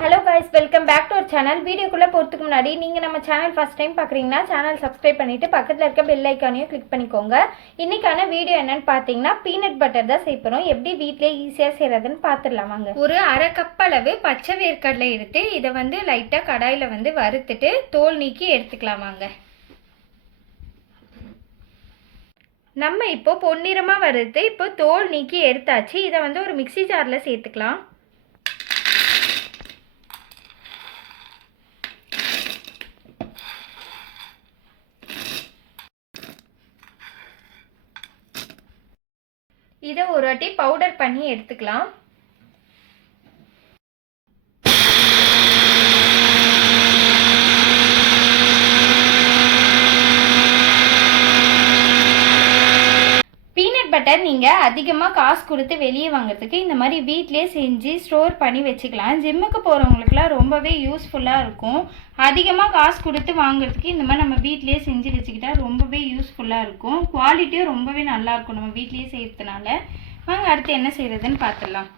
Hello guys, welcome back to our channel. வீடியோக்குள்ள போறதுக்கு முன்னாடி நீங்க நம்ம சேனல் ஃபர்ஸ்ட் டைம் பார்க்கறீங்கன்னா சேனல் சப்ஸ்கிரைப் பண்ணிட்டு பக்கத்துல இருக்க பெல் ஐகானையும் கிளிக் பண்ணிக்கோங்க. இன்னைக்கான வீடியோ என்னன்னு பாத்தீங்கன்னா பீனட் பட்டர் தான் செய்யறோம். எப்படி வீட்லயே ஈஸியா செய்யறதுன்னு பாத்துடலாம் வாங்க. ஒரு அரை கப் அளவு பச்சை வேர்க்கடலை எடுத்து இத லைட்டா கடாயில வறுத்துட்டு தோல் நீக்கி எடுத்துக்கலாம் வாங்க. நம்ம இப்போ பொன்னிறமா வறுத்து இப்போ தோல் நீக்கி எடுத்தாச்சு. இத ஒரு மிக்ஸி ஜார்ல சேர்த்துக்கலாம். இதை ஒரு வாட்டி பவுடர் பண்ணி எடுத்துக்கலாம். பீனட் பட்டர் நீங்கள் அதிகமாக காசு கொடுத்து வெளியே வாங்குறதுக்கு இந்த மாதிரி வீட்டிலே செஞ்சு ஸ்டோர் பண்ணி வச்சுக்கலாம். ஜிம்முக்கு போகிறவங்களுக்குலாம் ரொம்பவே யூஸ்ஃபுல்லாக இருக்கும். அதிகமாக காசு கொடுத்து வாங்குறதுக்கு இந்த மாதிரி நம்ம வீட்டிலே செஞ்சு வச்சுக்கிட்டா ரொம்பவே யூஸ்ஃபுல்லாக இருக்கும். குவாலிட்டியும் ரொம்பவே நல்லாயிருக்கும் நம்ம வீட்லேயே செய்கிறதுனால. வாங்க அடுத்து என்ன செய்கிறதுன்னு பார்த்துடலாம்.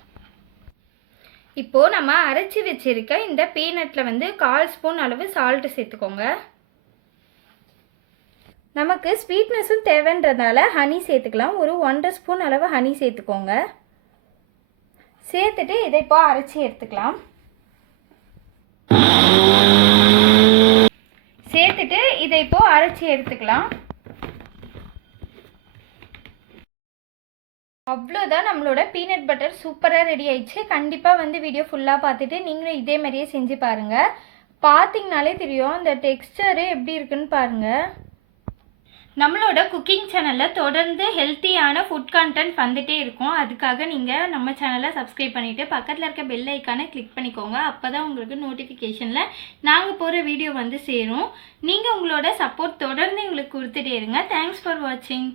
இப்போது நம்ம அரைச்சி வச்சுருக்க இந்த பீனட்டில் 1/4 ஸ்பூன் அளவு சால்ட்டு சேர்த்துக்கோங்க. நமக்கு ஸ்வீட்னஸும் தேவைன்றதால ஹனி சேர்த்துக்கலாம். ஒரு 1/2 ஸ்பூன் அளவு ஹனி சேர்த்துக்கோங்க. சேர்த்துட்டு இதை இப்போ அரைச்சி எடுத்துக்கலாம். அவ்வளோதான், நம்மளோட பீனட் பட்டர் சூப்பராக ரெடி ஆயிடுச்சு. கண்டிப்பாக வீடியோ ஃபுல்லாக பார்த்துட்டு நீங்களும் இதே மாதிரியே செஞ்சு பாருங்கள். பார்த்தீங்கனாலே தெரியும் அந்த டெக்ஸ்டரு எப்படி இருக்குன்னு பாருங்கள். நம்மளோட குக்கிங் சேனலில் தொடர்ந்து ஹெல்த்தியான ஃபுட் கண்டென்ட் வந்துகிட்டே இருக்கும். அதுக்காக நீங்கள் நம்ம சேனலை சப்ஸ்கிரைப் பண்ணிவிட்டு பக்கத்தில் இருக்க பெல் ஐக்கானை கிளிக் பண்ணிக்கோங்க. அப்போ தான் உங்களுக்கு நோட்டிஃபிகேஷனில் நாங்கள் போகிற வீடியோ சேரும். நீங்கள் உங்களோட சப்போர்ட் தொடர்ந்து எங்களுக்கு கொடுத்துட்டே இருங்க. தேங்க்ஸ் ஃபார் வாட்சிங்.